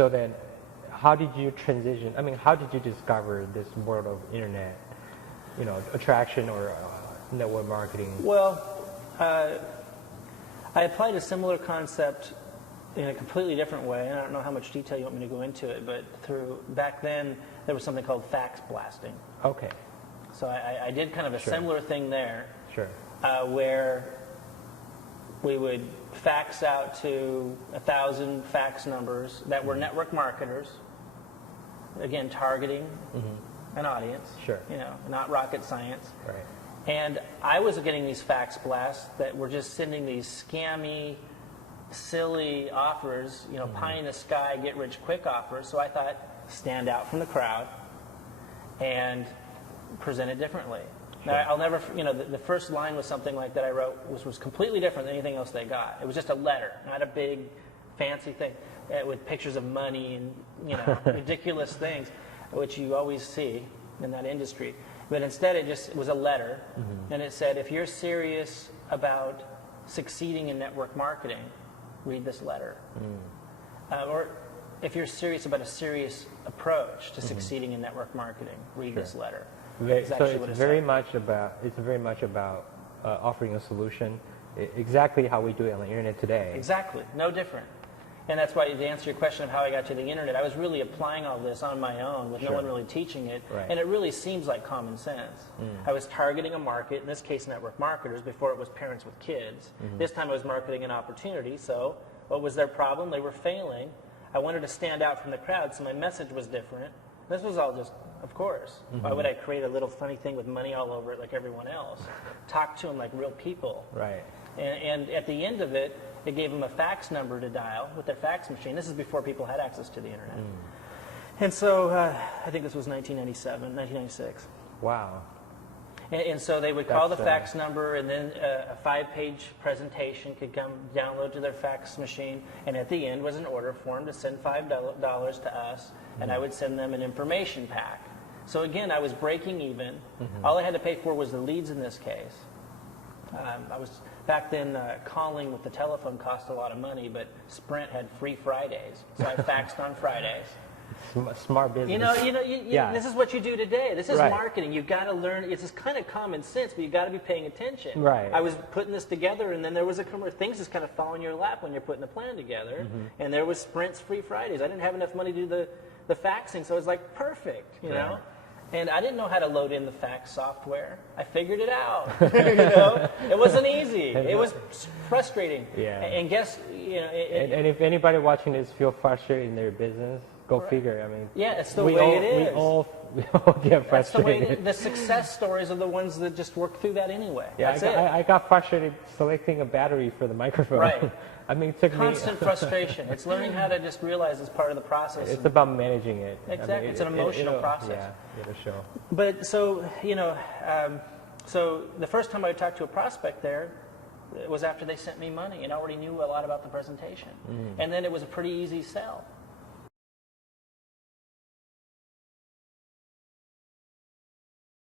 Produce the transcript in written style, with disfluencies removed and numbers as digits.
So then, how did you transition? I mean, how did you discover this world of internet, attraction or network marketing? Well, I applied a similar concept in a completely different way. And I don't know how much detail you want me to go into it, but back then there was something called fax blasting. Okay. So I did kind of a similar thing there. Sure. Where we would fax out to 1,000 fax numbers that were network marketers, again, targeting an audience, not rocket science. Right. And I was getting these fax blasts that were just sending these scammy, silly offers, pie in the sky, get rich quick offers. So I thought, stand out from the crowd and present it differently. Sure. Now, I'll never, the first line was something like that I wrote was completely different than anything else they got. It was just a letter, not a big, fancy thing with pictures of money and, ridiculous things, which you always see in that industry. But instead, it was a letter, and it said, if you're serious about succeeding in network marketing, read this letter. Or if you're serious about a serious approach to succeeding in network marketing, read this letter. So it's very much about offering a solution, exactly how we do it on the internet today. Exactly, no different. And that's why, to answer your question of how I got to the internet, I was really applying all this on my own with no one really teaching it. Right. And it really seems like common sense. I was targeting a market, in this case network marketers, before it was parents with kids. This time I was marketing an opportunity, so what was their problem? They were failing. I wanted to stand out from the crowd, so my message was different. This was all just, of course. Why would I create a little funny thing with money all over it like everyone else? Talk to them like real people. Right. And at the end of it, it gave them a fax number to dial with their fax machine. This is before people had access to the internet. And so I think this was 1996. Wow. And so they would call the fax number, and then a 5-page presentation could come download to their fax machine. And at the end was an order form to send $5 to us, and I would send them an information pack. So again, I was breaking even. All I had to pay for was the leads in this case. I was back then calling with the telephone cost a lot of money, but Sprint had free Fridays, so I faxed on Fridays. Smart business. This is what you do today. This is marketing. You've got to learn. It's just kind of common sense, but you've got to be paying attention. Right. I was putting this together, and then there was things just kind of fall in your lap when you're putting the plan together. And there was Sprint's free Fridays. I didn't have enough money to do the faxing, so it was like perfect, you know. And I didn't know how to load in the fax software. I figured it out. It wasn't easy. It was frustrating. Yeah. And guess, and if anybody watching this feel frustrated in their business, go figure. I mean, it's the way it is. We all get frustrated. That's the way the success stories are the ones that just work through that anyway. Yeah, I got frustrated selecting a battery for the microphone. Right. I mean, it took constant frustration. It's learning how to just realize it's part of the process. It's about managing it. Exactly. I mean, it's an emotional process. Yeah, it'll show. But so, so the first time I talked to a prospect there, it was after they sent me money and already knew a lot about the presentation. And then it was a pretty easy sell.